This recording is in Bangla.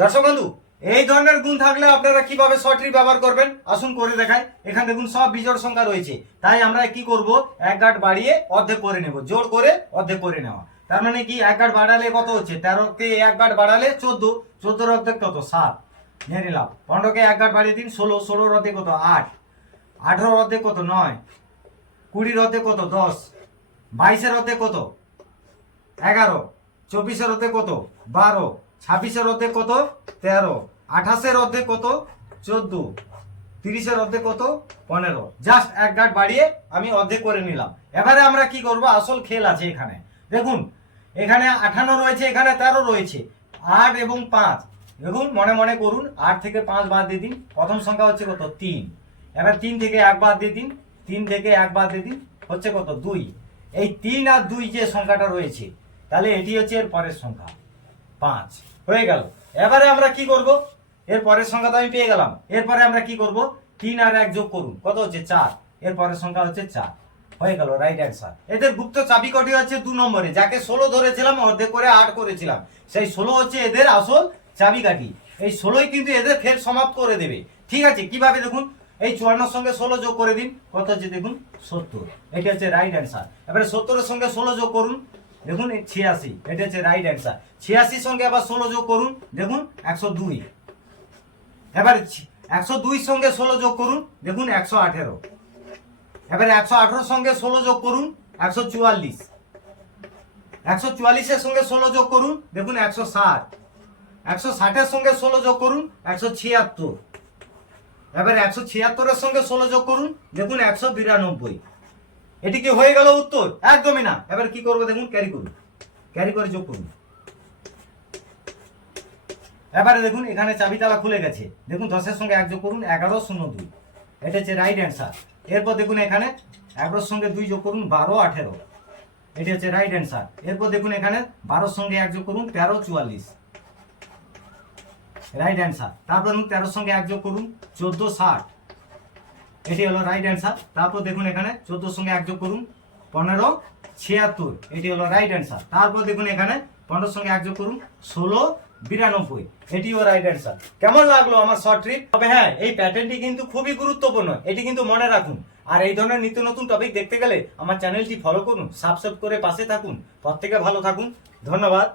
দর্শক বন্ধু, এই ধরনের গুণ থাকলে আপনারা কিভাবে শর্ট ট্রিক ব্যবহার করবেন আসুন করে দেখাই। এখানে দেখুন সব বিজোড় সংখ্যা রয়েছে, তাই আমরা কি করব, এক গাঁট বাড়িয়ে অর্ধেক করে নেব, জোড় করে অর্ধেক করে নেওয়া। তার মানে কি, এক গাঁট বাড়ালে কত হচ্ছে, 13 কে এক গাঁট বাড়ালে 14, 14 অর্ধেক কত 7 নিয়ে নিলাম। 15 কে এক গাঁট বাড়িয়ে দিন 16, 16 অর্ধেক কত 8, 18 অর্ধেক কত 9, 20 অর্ধেক কত 10, 22 অর্ধেক কত 11, 24 অর্ধেক কত 12, 26 অর্ধেক কত 13, 28 অর্ধেক কত 14, 30 অর্ধেক কত 15। জাস্ট এক গাঁট বাড়িয়ে আমি অর্ধেক করে নিলাম। এবারে আমরা কি করব, আসল খেল আছে এখানে। দেখুন এখানে 58 রয়েছে, এখানে 13 রয়েছে, 8 এবং 5। দেখুন মনে মনে করুন, 8 থেকে 5 বাদ দিয়ে দিন, প্রথম সংখ্যা হচ্ছে কত 3। এবার 3 থেকে 1 বাদ দিয়ে দিন, 3 থেকে 1 বাদ দিয়ে দিন, হচ্ছে কত 2। এই 3 আর 2 যে সংখ্যাটা রয়েছে, তাহলে এটি হচ্ছে এর পরের সংখ্যা 5 হয়ে গেল। এবারে আমরা কি করব, এর পরের সংখ্যা তো আমি পেয়ে গেলাম। এরপরে আমরা কি করব, 3 আর 1 যোগ করুন, কত হচ্ছে 4। এর পরের সংখ্যা হচ্ছে 4 হয়ে গেল, রাইট অ্যান্সার। এদের গুপ্ত চাবি কটি হচ্ছে 2 নম্বরে, যাকে 16 ধরেছিলাম অর্ধেক করে 8 করেছিলাম, সেই 16 হচ্ছে এদের আসল চাবিকাঠি। এই 16ই কিন্তু এদের ফের সমাপ্ত করে দেবে। ঠিক আছে, কিভাবে দেখুন, এই 54 সঙ্গে 16 যোগ করে দিন, কত হচ্ছে দেখুন 70, এটা হচ্ছে রাইট অ্যান্সার। এবারে 70 এর সঙ্গে 16 যোগ করুন, দেখুন 86, এটা হচ্ছে রাইট অ্যান্সার। 86 সঙ্গে আবার 16 যোগ করুন, দেখুন 102। এবারে 102 সঙ্গে 16 যোগ করুন, দেখুন 118। এবারে 118 সঙ্গে 16 যোগ করুন, 144। 144 এর সঙ্গে 16 যোগ করুন, দেখুন 160। 160 এর সঙ্গে 16 যোগ করুন, 176। এবারে 176 এর সঙ্গে 16 যোগ করুন, দেখুন 192। এটি কি হয়ে গেল উত্তর? একদমই না। এবার কি করবো দেখুন, ক্যারি করুন, ক্যারি করে যোগ করুন। এবারে দেখুন এখানে চাবি তালা খুলে গেছে, দেখুন 10 এর সঙ্গে 1 যোগ করুন, 1102, এটা হচ্ছে রাইট অ্যান্সার। এরপর দেখুন এখানে 11 এর সঙ্গে 2 যোগ করুন, 12 18, এটা হচ্ছে রাইট অ্যান্সার। এরপর দেখুন এখানে 12 এর সঙ্গে 1 যোগ করুন, 13 44, রাইট অ্যান্সার। তারপর দেখুন 13 এর সঙ্গে 1 যোগ করুন, 14 60, এটি হলো রাইট অ্যান্সার। তারপর দেখুন এখানে 14 সঙ্গে 1 যোগ করুন, 15 76, এটি হলো রাইট অ্যান্সার। তারপর দেখুন এখানে 15 সঙ্গে 1 যোগ করুন, 16 92, এটিও রাইট অ্যান্সার। কেমন লাগলো আমার শর্ট ট্রিক? তবে হ্যাঁ, এই প্যাটার্নটি কিন্তু খুবই গুরুত্বপূর্ণ, এটি কিন্তু মনে রাখুন। আর এই ধরনের নিত্য নতুন টপিক দেখতে গেলে আমার চ্যানেলটি ফলো করুন, সাবস্ক্রাইব করে পাশে থাকুন। প্রত্যেকে ভালো থাকুন, ধন্যবাদ।